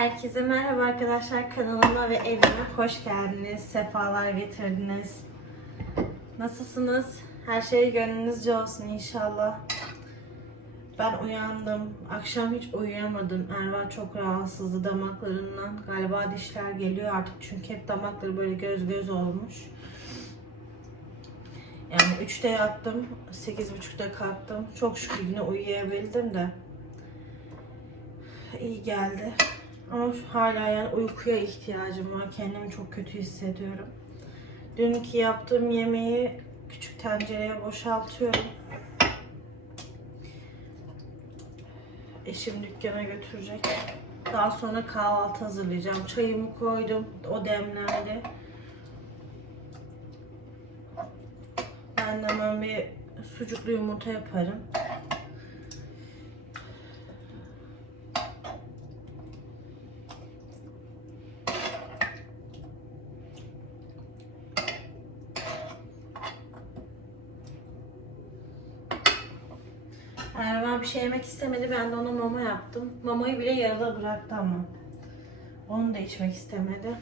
Herkese merhaba arkadaşlar kanalıma ve evime hoş geldiniz. Sefalar getirdiniz. Nasılsınız? Her şey gönlünüzce olsun inşallah. Ben uyandım. Akşam hiç uyuyamadım. Erva çok rahatsızdı damaklarından. Galiba dişler geliyor artık çünkü hep damakları böyle göz göz olmuş. Yani 3'te yattım, 8.30'da kalktım. Çok şükür yine uyuyabildim de. İyi geldi. Ama hala yani uykuya ihtiyacım var. Kendimi çok kötü hissediyorum. Dünkü yaptığım yemeği küçük tencereye boşaltıyorum. Eşim dükkana götürecek. Daha sonra kahvaltı hazırlayacağım. Çayımı koydum. O demlendi. Ben de hemen bir sucuklu yumurta yaparım. Bir şey yemek istemedi. Ben de ona mama yaptım. Mamayı bile yarıda bıraktı ama. Onu da içmek istemedi.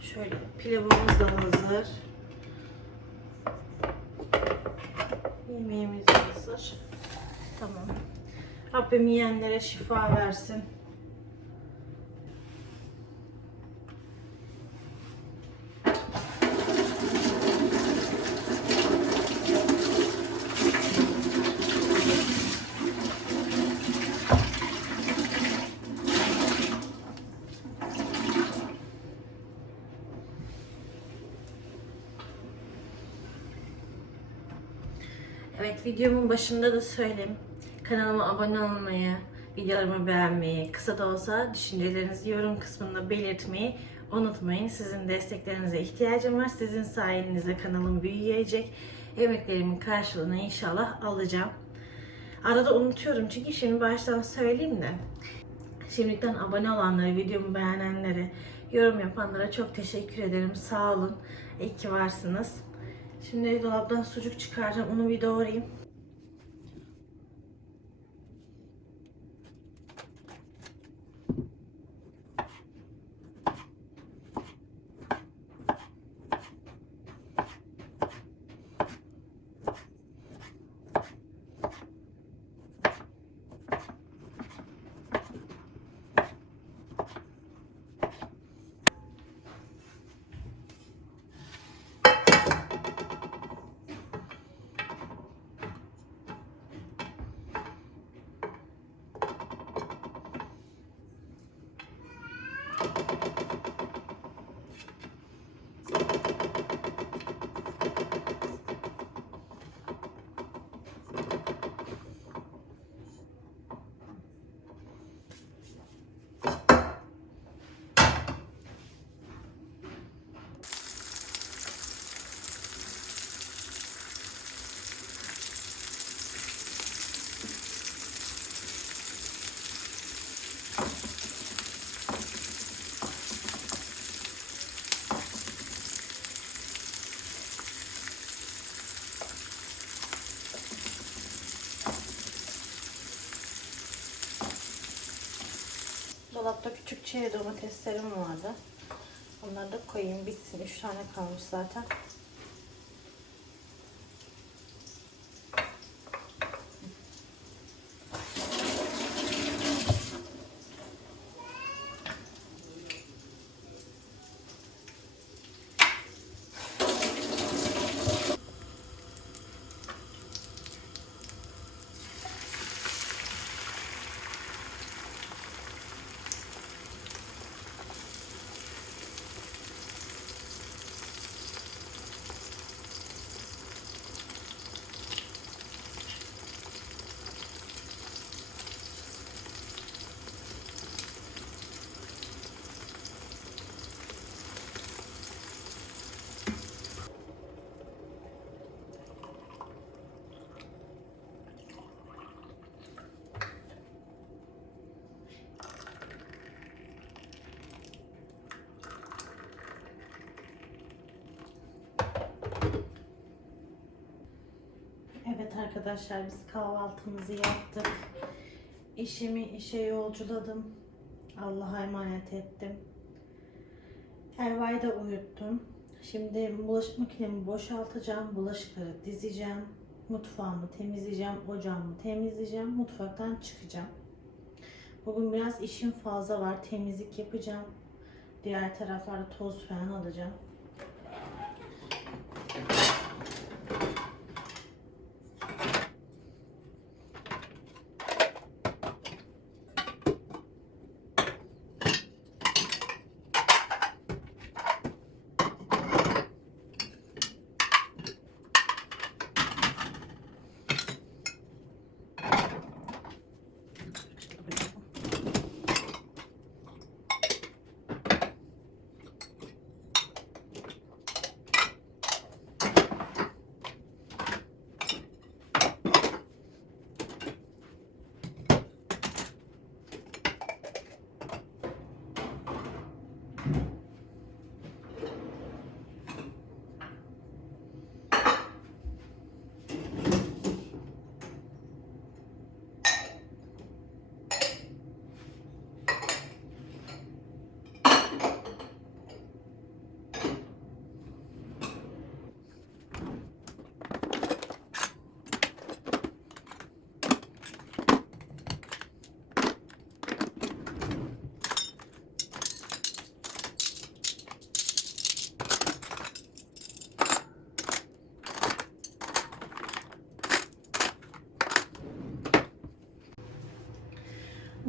Şöyle pilavımız da hazır. Yemeğimiz hazır. Tamam. Rabbim yiyenlere şifa versin. Evet videomun başında da söyleyeyim. Kanalıma abone olmayı, videolarımı beğenmeyi, kısa da olsa düşüncelerinizi yorum kısmında belirtmeyi unutmayın. Sizin desteklerinize ihtiyacım var. Sizin sayenizde kanalım büyüyecek. Emeklerimin karşılığını inşallah alacağım. Arada unutuyorum çünkü şimdi baştan söyleyeyim de. Şimdiden abone olanlara, videomu beğenenlere, yorum yapanlara çok teşekkür ederim. Sağ olun. İyi ki varsınız. Şimdi dolaptan sucuk çıkaracağım. Onu bir doğrayayım. Dolapta küçük çeri domateslerim vardı. Onları da koyayım bitsin. 3 tane kalmış zaten. Arkadaşlar biz kahvaltımızı yaptık. İşimi işe yolculadım. Allah'a emanet ettim. Erva'yı da uyuttum. Şimdi bulaşık makinemi boşaltacağım. Bulaşıkları dizeceğim. Mutfağımı temizleyeceğim. Ocağımı temizleyeceğim. Mutfaktan çıkacağım. Bugün biraz işim fazla var. Temizlik yapacağım. Diğer taraflarda toz falan alacağım.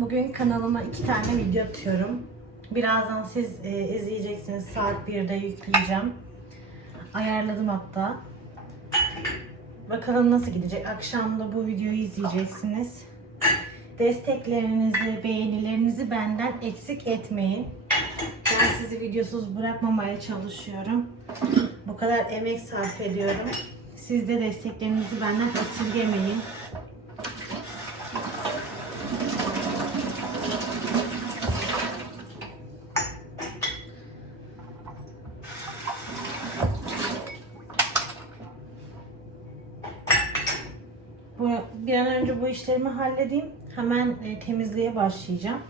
Bugün kanalıma iki tane video atıyorum. Birazdan siz e, izleyeceksiniz. Saat 1'de yükleyeceğim. Ayarladım hatta. Bakalım nasıl gidecek. Akşam da bu videoyu izleyeceksiniz. Desteklerinizi, beğenilerinizi benden eksik etmeyin. Ben sizi videosuz bırakmamaya çalışıyorum. Bu kadar emek sarf ediyorum. Siz de desteklerinizi benden esirgemeyin. Bu, bir an önce bu işlerimi halledeyim. Hemen e, temizliğe başlayacağım.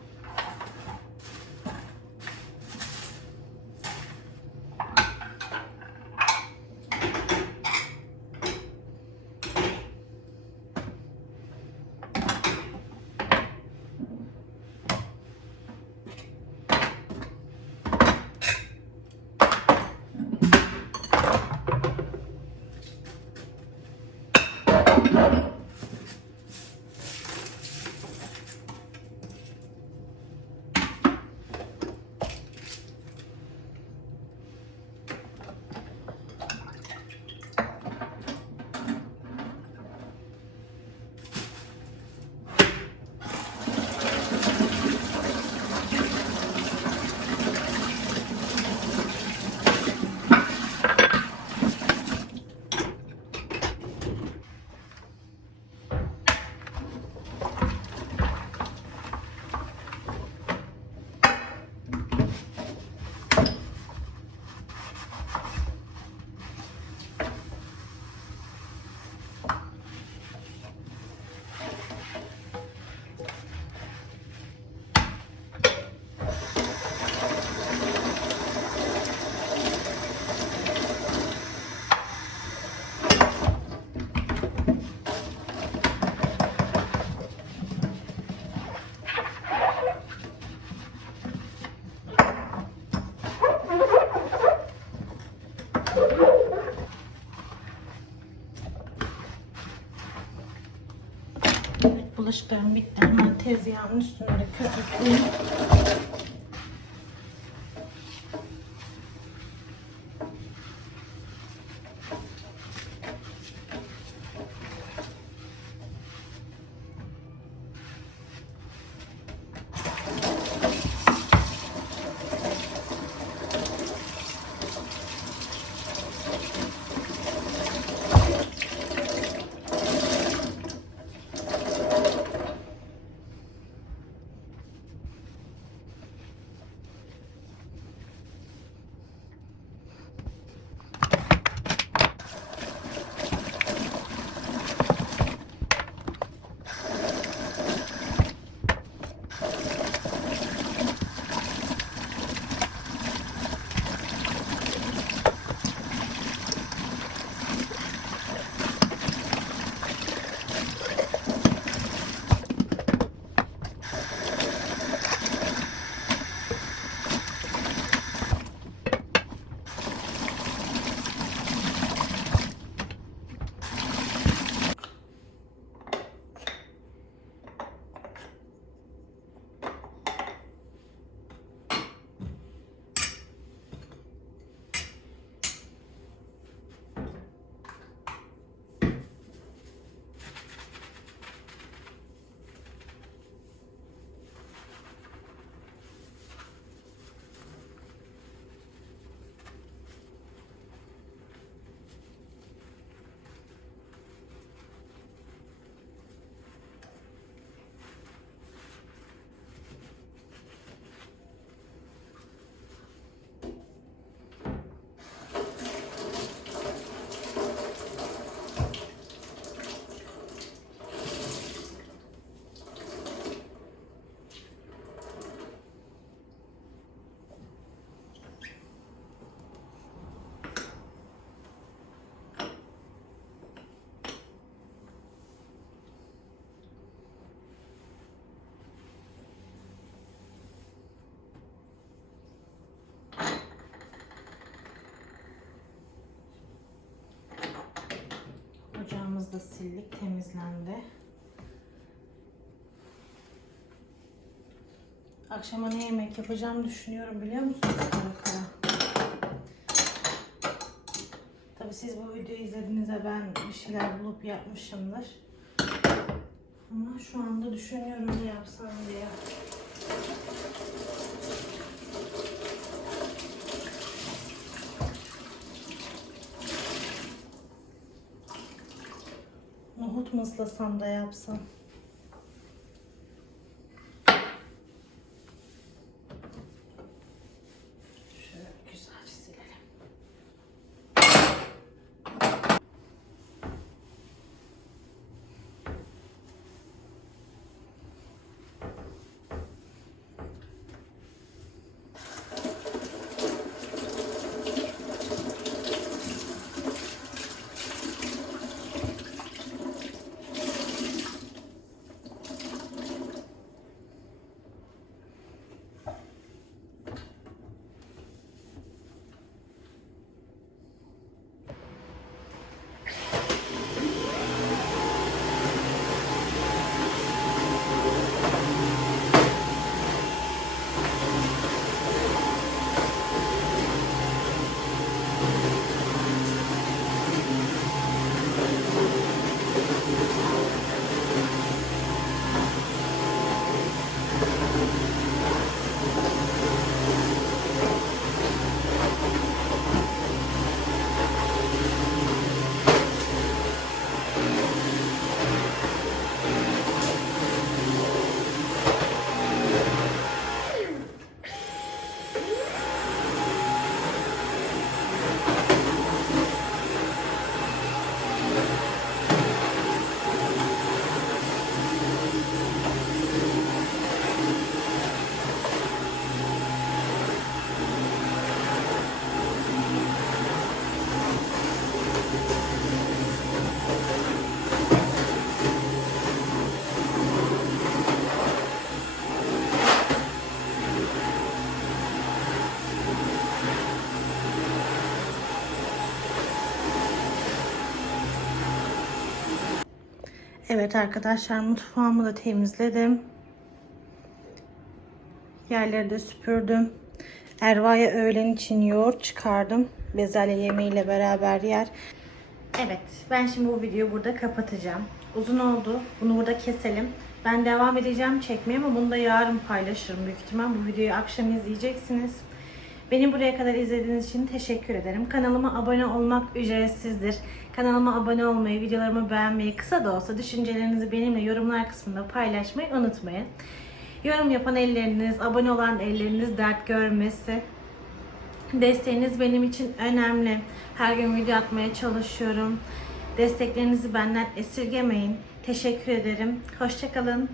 üstündeki Camlarımızı da sildik, temizlendi. Akşama ne yemek yapacağım düşünüyorum biliyor musunuz? Tabii siz bu videoyu izlediğinizde ben bir şeyler bulup yapmışımdır. Ama şu anda düşünüyorum ne yapsam diye. Nohut mu ıslasam da yapsam? Evet arkadaşlar mutfağımı da temizledim. Yerleri de süpürdüm. Erva'ya öğlen için yoğurt çıkardım. Bezelye yemeğiyle beraber yer. Evet ben şimdi bu videoyu burada kapatacağım. Uzun oldu. Bunu burada keselim. Ben devam edeceğim çekmeye ama bunu da yarın paylaşırım büyük ihtimal. Bu videoyu akşam izleyeceksiniz. Beni buraya kadar izlediğiniz için teşekkür ederim. Kanalıma abone olmak ücretsizdir. Kanalıma abone olmayı, videolarımı beğenmeyi, kısa da olsa düşüncelerinizi benimle yorumlar kısmında paylaşmayı unutmayın. Yorum yapan elleriniz, abone olan elleriniz dert görmesi. Desteğiniz benim için önemli. Her gün video atmaya çalışıyorum. Desteklerinizi benden esirgemeyin. Teşekkür ederim. Hoşçakalın.